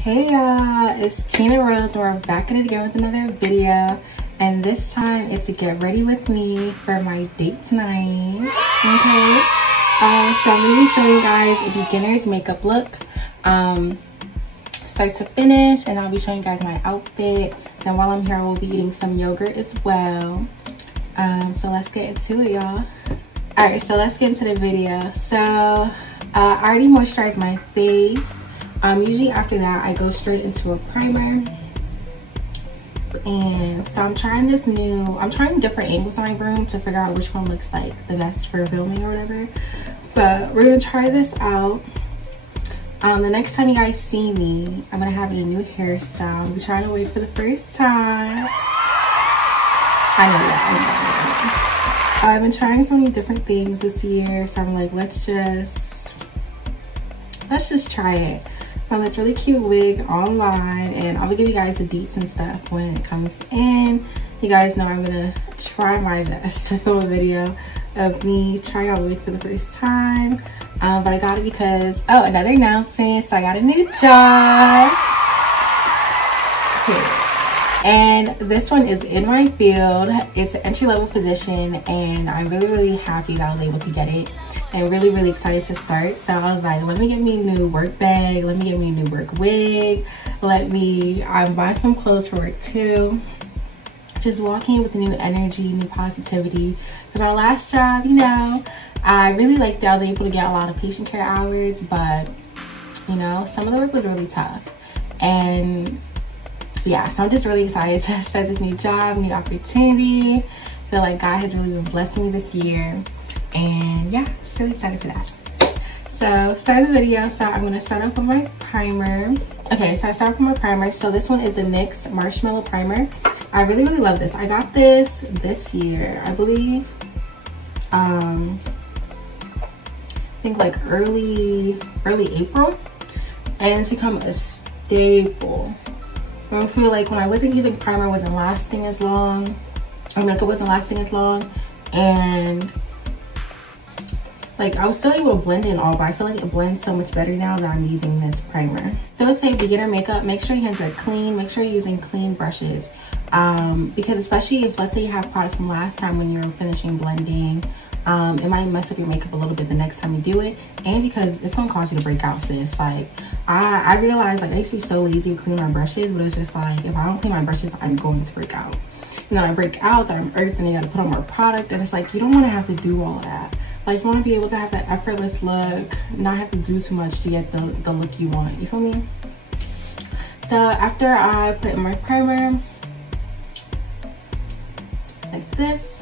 Hey y'all, it's Tina Rose, and we're back at it again with another video, and this time it's a get ready with me for my date tonight. Okay, so I'm going to be showing you guys a beginner's makeup look, start to finish, and I'll be showing you guys my outfit. Then while I'm here, I will be eating some yogurt as well. So let's get into it, y'all. Alright, so let's get into the video. So I already moisturized my face. Usually after that, I go straight into a primer. And so I'm trying different angles in my room to figure out which one looks like the best for filming or whatever. But we're gonna try this out. The next time you guys see me, I'm gonna have a new hairstyle. I'm trying to wait for the first time. I know that. I've been trying so many different things this year, so I'm like, let's just try it. Found this really cute wig online, and I will give you guys the deets and stuff when it comes in. You guys know I'm gonna try my best to film a video of me trying out a wig for the first time. But I got it because, oh, another announcement, so I got a new job. Okay. And this one is in my field. It's an entry-level position, and I'm really happy that I was able to get it, and really excited to start. So I was like, let me get me a new work bag, let me get me a new work wig, I'm buying some clothes for work too. Just walking in with new energy, new positivity. For my last job, you know, I really liked it. I was able to get a lot of patient care hours, but you know, some of the work was really tough. And yeah, so I'm just really excited to start this new job, new opportunity. I feel like God has really been blessing me this year, and yeah, just really excited for that. So start the video. So I'm going to start off with my primer. Okay, so I start with my primer. So this one is a NYX Marshmallow Primer. I really love this. I got this year, I believe. I think like early April, and it's become a staple. I feel like when I wasn't using primer, it wasn't lasting as long. My makeup wasn't lasting as long, and like I was still able to blend in all, but I feel like it blends so much better now that I'm using this primer. So let's say beginner makeup, make sure your hands are clean, make sure you're using clean brushes. Because especially if, let's say you have product from last time when you're finishing blending, it might mess up your makeup a little bit the next time you do it, and because it's gonna cause you to break out, sis. Like I realized, like, I used to be so lazy to clean my brushes, but it's just like, if I don't clean my brushes, I'm going to break out. And then I break out, then I'm earthed, and you gotta put on more product, and it's like, you don't want to have to do all of that. Like, you want to be able to have that effortless look, not have to do too much to get the look you want. You feel me? So after I put in my primer like this,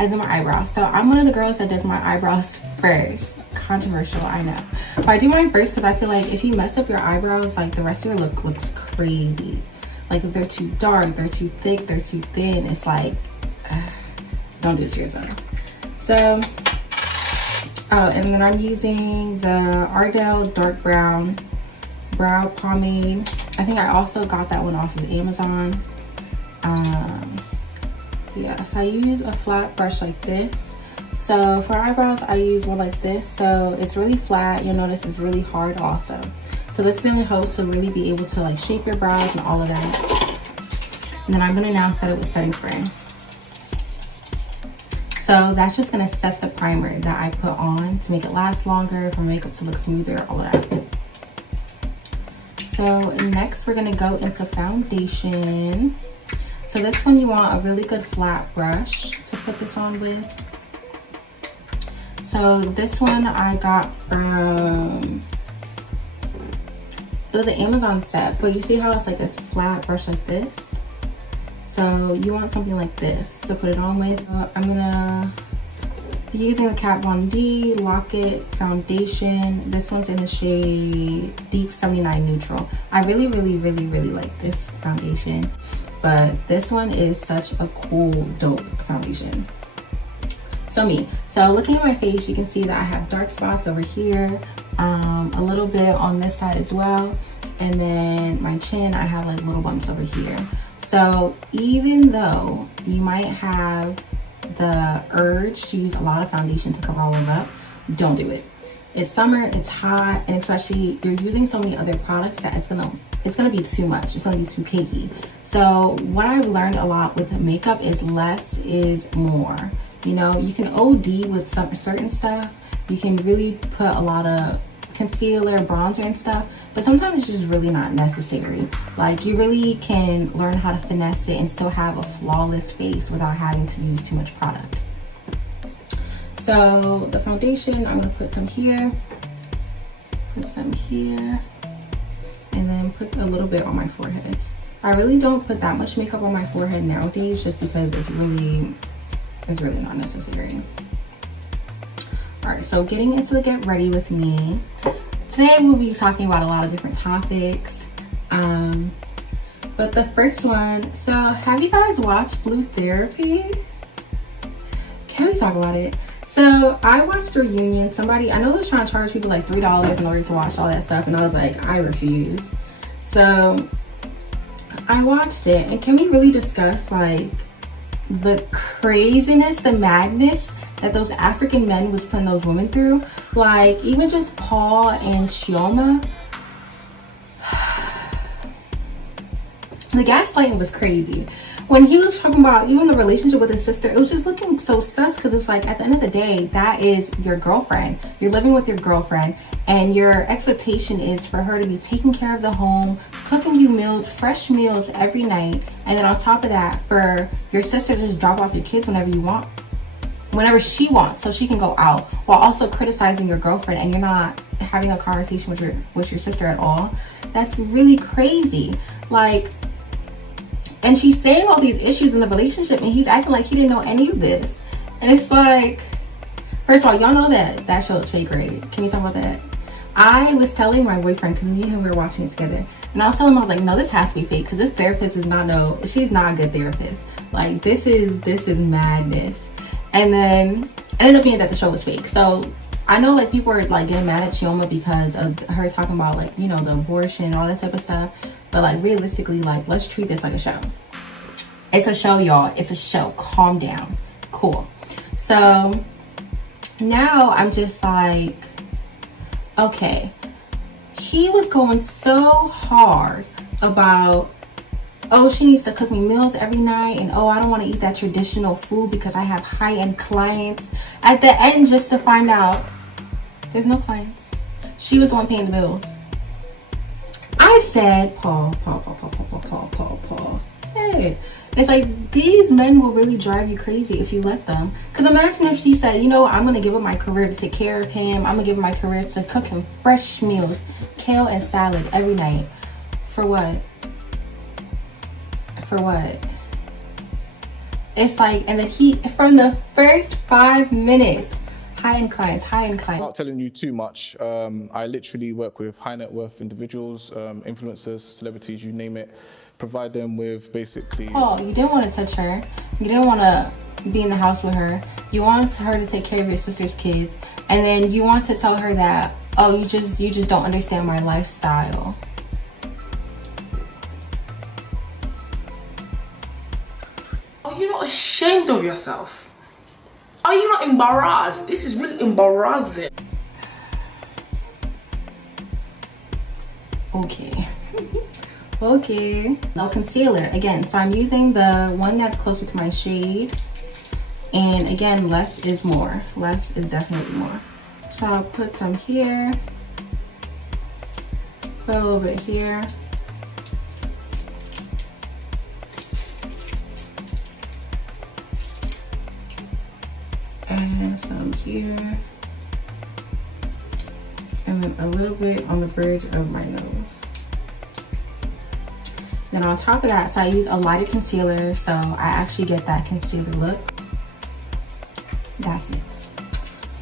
I do my eyebrows. So I'm one of the girls that does my eyebrows first. Controversial, I know, but I do mine first because I feel like if you mess up your eyebrows, like, the rest of your look looks crazy. Like, if they're too dark, they're too thick, they're too thin, it's like, don't do it to yourself. So, oh, and then I'm using the Ardell Dark Brown Brow Pomade. I think I also got that one off of Amazon. So yeah, so I use a flat brush like this. So for eyebrows, I use one like this. So it's really flat. You'll notice it's really hard also. So this is gonna help to really be able to, like, shape your brows and all of that. And then I'm gonna now set it with setting spray. So that's just gonna set the primer that I put on to make it last longer, for makeup to look smoother, all of that. So next we're gonna go into foundation. So this one, you want a really good flat brush to put this on with. So this one I got from, it was an Amazon set, but you see how it's like a flat brush like this? So you want something like this to put it on with. I'm gonna be using the Kat Von D Lock-It Foundation. This one's in the shade Deep 79 Neutral. I really like this foundation, but this one is such a cool, dope foundation. So looking at my face, you can see that I have dark spots over here, a little bit on this side as well, and then my chin, I have like little bumps over here. So even though you might have the urge to use a lot of foundation to cover all of it up, don't do it. It's summer, it's hot, and especially you're using so many other products that it's gonna be too much. It's gonna be too cakey. So what I've learned a lot with makeup is less is more. You know, you can OD with some certain stuff. You can really put a lot of concealer, bronzer and stuff, but sometimes it's just really not necessary. Like, you really can learn how to finesse it and still have a flawless face without having to use too much product. So the foundation, I'm gonna put some here, put some here, and then put a little bit on my forehead. I really don't put that much makeup on my forehead nowadays just because it's really not necessary. All right, so getting into the get ready with me. Today we'll be talking about a lot of different topics. But the first one, so have you guys watched Blue Therapy? Can we talk about it? So I watched a reunion. Somebody, I know they're trying to charge people like $3 in order to watch all that stuff, and I was like, I refuse. So I watched it, and can we really discuss like the craziness, the madness that those African men was putting those women through? Like, even just Paul and Chioma, the gaslighting was crazy. When he was talking about even the relationship with his sister, it was just looking so sus, because it's like, at the end of the day, that is your girlfriend. You're living with your girlfriend, and your expectation is for her to be taking care of the home, cooking you meals, fresh meals every night, and then on top of that, for your sister to just drop off your kids whenever she wants, so she can go out, while also criticizing your girlfriend, and you're not having a conversation with your sister at all. That's really crazy. Like, and she's saying all these issues in the relationship, and he's acting like he didn't know any of this. And it's like, first of all, y'all know that that show is fake, right? Can we talk about that? I was telling my boyfriend, because me and him were watching it together, and I was telling him, I was like, no, this has to be fake, because this therapist is not, she's not a good therapist. Like, this is madness. And then it ended up being that the show was fake. So I know like people are like getting mad at Chioma because of her talking about like, you know, the abortion and all that type of stuff. But like, realistically, like, let's treat this like a show. It's a show, y'all. It's a show. Calm down. Cool. So now I'm just like, okay, he was going so hard about, oh, she needs to cook me meals every night, and oh, I don't want to eat that traditional food because I have high-end clients. At the end, just to find out there's no clients. She was the one paying the bills. I said, Paul. Hey, it's like, these men will really drive you crazy if you let them. Because imagine if she said, you know, I'm going to give up my career to take care of him. I'm going to give up my career to cook him fresh meals, kale and salad every night. For what? For what? It's like, and then he, from the first 5 minutes, high-end clients. Without telling you too much, I literally work with high net worth individuals, influencers, celebrities, you name it. Provide them with basically... Oh, you didn't want to touch her. You didn't want to be in the house with her. You wanted her to take care of your sister's kids. And then you want to tell her that, oh, you just don't understand my lifestyle. Are you not ashamed of yourself? Are you not embarrassed? This is really embarrassing. Okay. Okay. Now concealer again. So I'm using the one that's closer to my shade. And again, less is more. Less is definitely more. So I'll put some here. Put a little bit here. And some here, and then a little bit on the bridge of my nose. Then on top of that, so I use a lighter concealer, so I actually get that concealer look. That's it.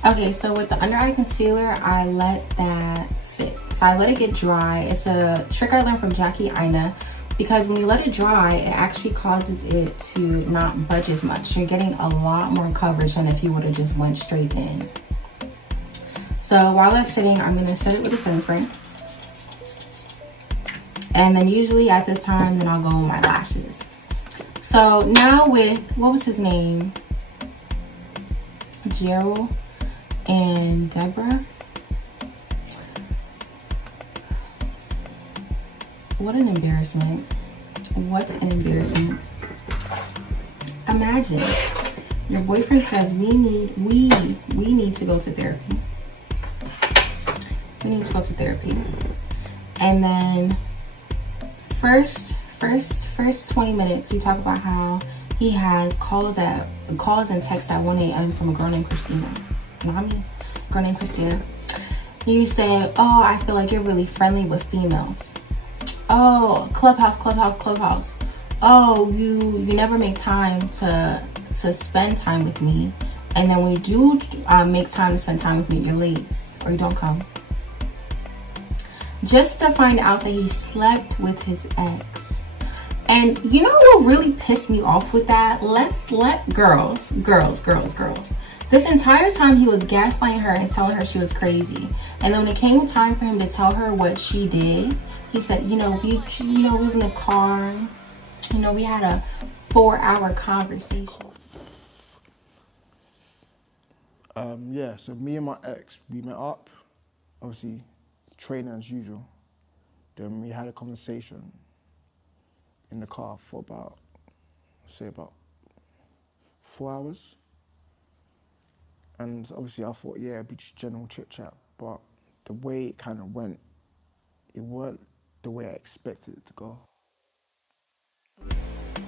Okay, so with the under eye concealer, I let that sit. So I let it get dry. It's a trick I learned from Jackie Aina, because when you let it dry, it actually causes it to not budge as much. You're getting a lot more coverage than if you would have just went straight in. So while that's sitting, I'm gonna set it with a setting spray. And then usually at this time, then I'll go on my lashes. So now with, what was his name? Gerald and Deborah. What an embarrassment. What an embarrassment. Imagine your boyfriend says we need to go to therapy. We need to go to therapy. And then first 20 minutes you talk about how he has calls and texts at 1 a.m. from a girl named Christina. Mami, girl named Christina. You say, oh, I feel like you're really friendly with females. Oh, clubhouse. Oh, you never make time to spend time with me. And then when you do make time to spend time with me, you're late or you don't come. Just to find out that he slept with his ex. And you know what really pissed me off with that? Girls. This entire time he was gaslighting her and telling her she was crazy. And then when it came time for him to tell her what she did, he said, we was in the car, we had a 4-hour conversation. Yeah, so me and my ex, we met up, obviously training as usual. Then we had a conversation in the car for about 4 hours. And obviously I thought, yeah, it'd be just general chit chat, but the way it kind of went, it weren't the way I expected it to go.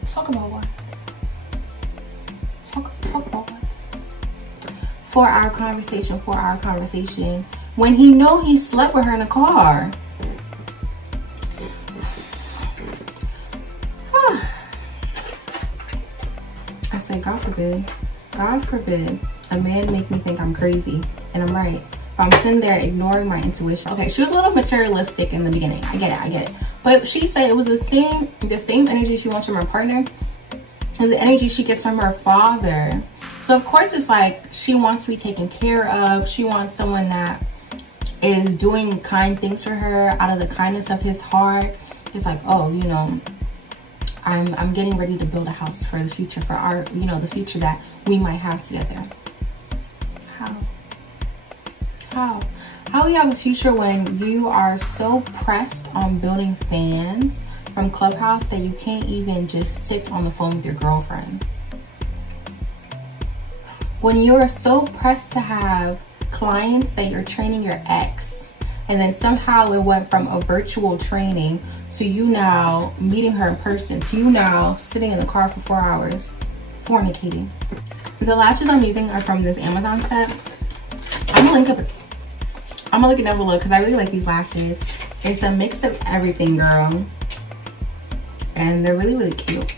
Talk about what? Talk about what? 4-hour conversation. When he know he slept with her in the car. I said, God forbid a man make me think I'm crazy, and I'm right. But I'm sitting there ignoring my intuition. Okay, she was a little materialistic in the beginning. I get it. But she said it was the same energy she wants from her partner and the energy she gets from her father. So of course it's like she wants to be taken care of. She wants someone that is doing kind things for her out of the kindness of his heart. It's like, oh, I'm getting ready to build a house for the future, for our, the future that we might have together. How you have a future when you are so pressed on building fans from Clubhouse that you can't even just sit on the phone with your girlfriend? When you're so pressed to have clients that you're training your ex, and then somehow it went from a virtual training to you now meeting her in person, to you now sitting in the car for 4 hours fornicating. The lashes I'm using are from this Amazon set. I'm gonna link it down below because I really like these lashes. It's a mix of everything, girl, and they're really cute.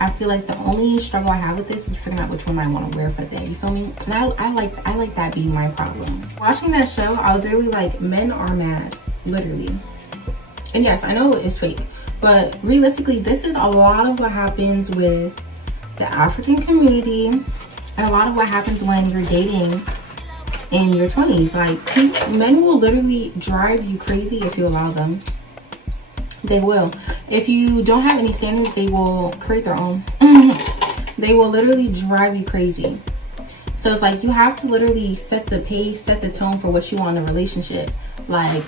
I feel like the only struggle I have with this is figuring out which one I want to wear for the day. You feel me? And I like that being my problem. Watching that show, I was really like, men are mad, literally. And yes, I know it's fake, but realistically, this is a lot of what happens with the African community, and a lot of what happens when you're dating in your 20s. Like, men will literally drive you crazy if you allow them. They will. If you don't have any standards, they will create their own. They will literally drive you crazy. So it's like you have to literally set the pace, set the tone for what you want in a relationship. Like,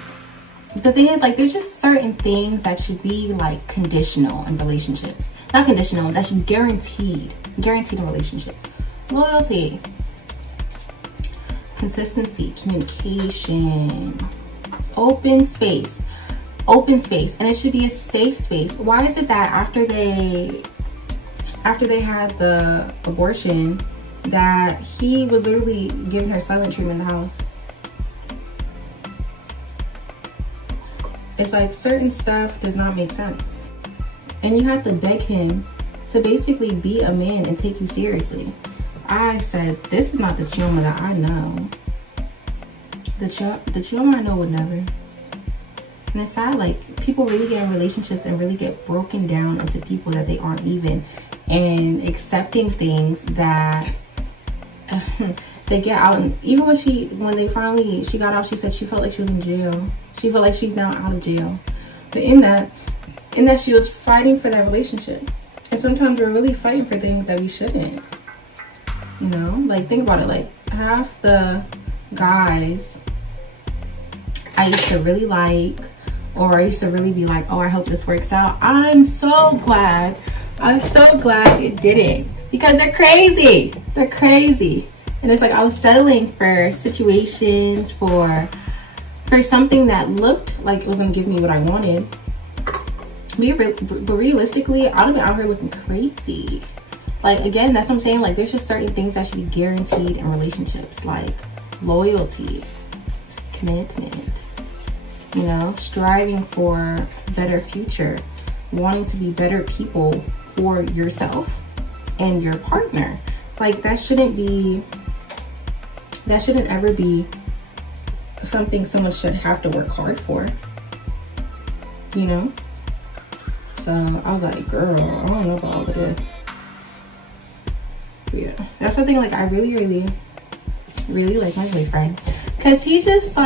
the thing is, like, there's just certain things that should be like conditional in relationships. Not conditional, that should guaranteed in relationships. Loyalty, consistency, communication, open space, and it should be a safe space. Why is it that after they had the abortion that he was literally giving her silent treatment in the house? It's like certain stuff does not make sense, and you have to beg him to basically be a man and take you seriously. I said, this is not the Chioma that I know. The Chioma I know would never. And it's sad, like, people really get in relationships and really get broken down into people that they aren't even, and accepting things that they get out. And even when she got out, she said she felt like she was in jail. She felt like she's now out of jail. But in that she was fighting for that relationship. And sometimes we're really fighting for things that we shouldn't. Like, think about it. Like, half the guys I used to really like, or I used to really be like, oh, I hope this works out. I'm so glad it didn't, because they're crazy. They're crazy. And it's like I was settling for situations, for something that looked like it was gonna give me what I wanted. But realistically, I would have been out here looking crazy. Like, again, that's what I'm saying. Like, there's just certain things that should be guaranteed in relationships, like loyalty, commitment, you know, striving for a better future, wanting to be better people for yourself and your partner. Like, that shouldn't ever be something someone should have to work hard for, you know? So I was like, girl, I don't know about all of this. But yeah, that's something, like, I really like my boyfriend, because he's just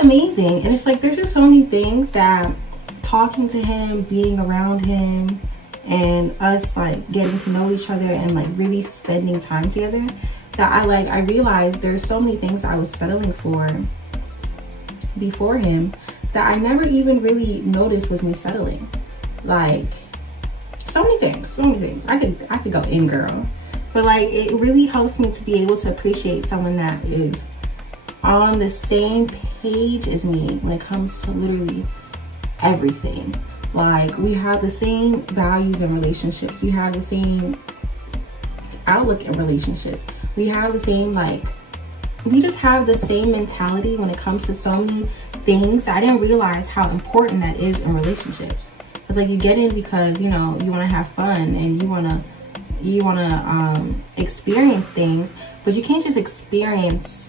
amazing. And it's like, there's just so many things that talking to him, being around him, and us like getting to know each other and like really spending time together, that I realized there's so many things I was settling for before him that I never even really noticed was me settling. Like, so many things. I could go in, girl. But like, it really helps me to be able to appreciate someone that is on the same page as me when it comes to literally everything. Like, we have the same values in relationships. We have the same outlook in relationships. We have the same, like, we just have the same mentality when it comes to so many things. I didn't realize how important that is in relationships. It's like, you get in because, you know, you want to have fun and you want to experience things, but you can't just experience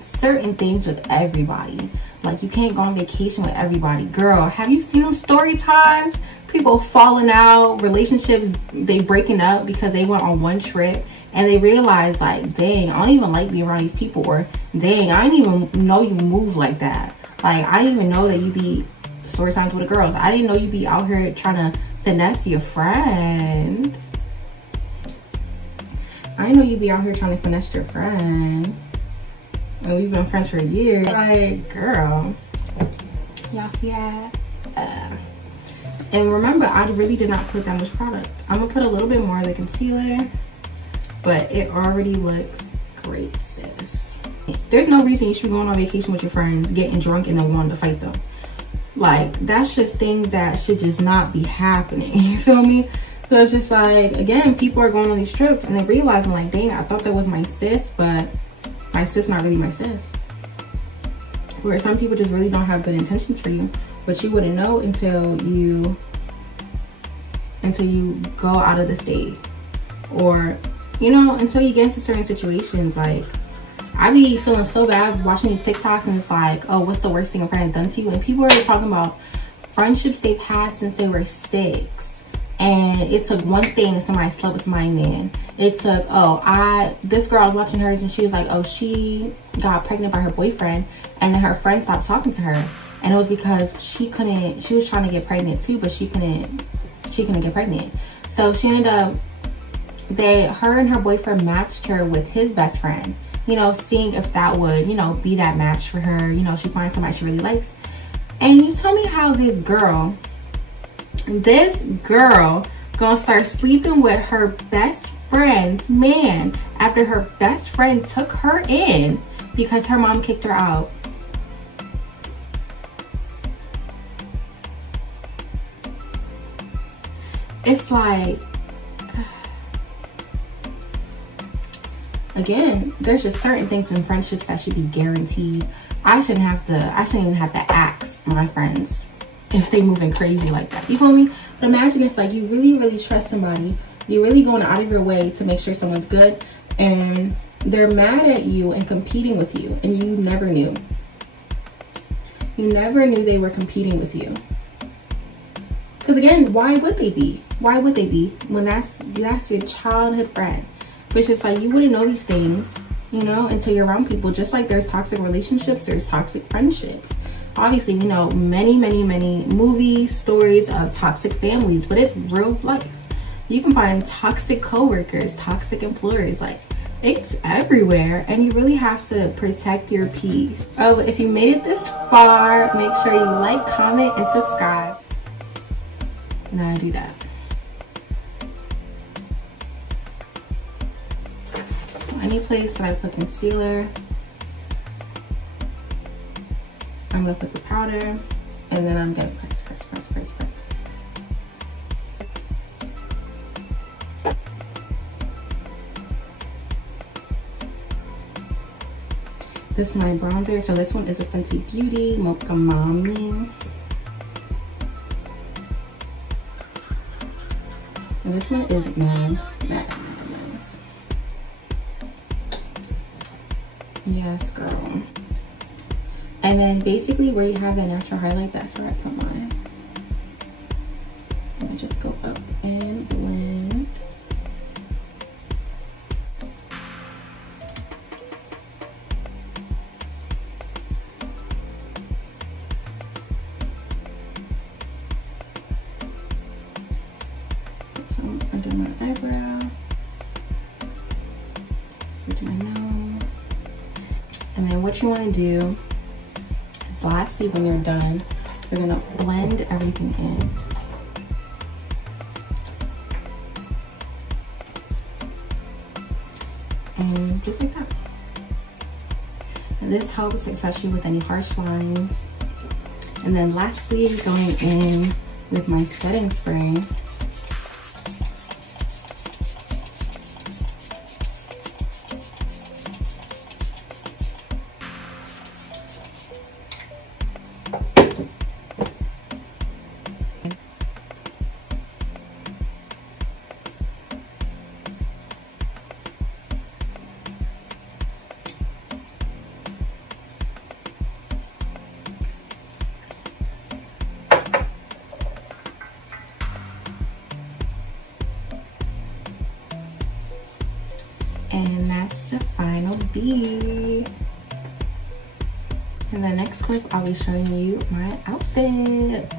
certain things with everybody. Like, you can't go on vacation with everybody. Girl, have you seen them story times? People falling out, relationships, they breaking up because they went on one trip and they realized, like, dang, I don't even like being around these people, or dang, I didn't even know you move like that. Like, I didn't even know that you be story times with the girls. I didn't know you be out here trying to finesse your friend. I didn't know you be out here trying to finesse your friend. And we've been friends for years. Like, girl, y'all see that? And remember, I really did not put that much product. I'm gonna put a little bit more of the concealer, but it already looks great, sis. There's no reason you should be going on vacation with your friends, getting drunk, and then wanting to fight them. Like, that's just things that should just not be happening. You feel me? So it's just like, again, people are going on these trips and they realize, I'm like, dang, I thought that was my sis, but my sis not really my sis. Where some people just really don't have good intentions for you, but you wouldn't know until you go out of the state, or, you know, until you get into certain situations. Like, I be feeling so bad watching these TikToks, and it's like, oh, what's the worst thing a friend done to you? And people are talking about friendships they've had since they were 6. And it took one thing and somebody slept with my man. It took, this girl, I was watching hers and she was like, oh, she got pregnant by her boyfriend, and then her friend stopped talking to her. And it was because she was trying to get pregnant too, but she couldn't get pregnant. So she ended up, her and her boyfriend matched her with his best friend, you know, seeing if that would, you know, be that match for her. You know, she finds somebody she really likes. And you tell me how this girl gonna start sleeping with her best friend's man after her best friend took her in because her mom kicked her out. It's like, again, there's just certain things in friendships that should be guaranteed. I shouldn't even have to ask my friends if they moving crazy like that. You feel me? But imagine it's like, you really trust somebody. You're really going out of your way to make sure someone's good, and they're mad at you and competing with you, and you never knew. You never knew they were competing with you. Because again, why would they be? Why would they be when that's your childhood friend? But it's just like, you wouldn't know these things, you know, until you're around people. Just like there's toxic relationships, there's toxic friendships. Obviously, we know many movie stories of toxic families, but it's real life. You can find toxic coworkers, toxic employers. Like, It's everywhere, and you really have to protect your piece. Oh, if you made it this far, make sure you like, comment, and subscribe. Now I do that. Any place that I put concealer, I'm gonna put the powder, and then I'm gonna press, press, press, press, press. This is my bronzer. So this one is a Fenty Beauty Mocha Mami. And this one is mad nice. Yes, girl. And then basically where you have the natural highlight, that's where I put mine. And I just go up and blend. Under my eyebrow, under my nose. And then what you want to do is lastly, when you're done, you're going to blend everything in. And just like that. And this helps especially with any harsh lines. And then lastly, going in with my setting spray. And that's the final B. In the next clip, I'll be showing you my outfit.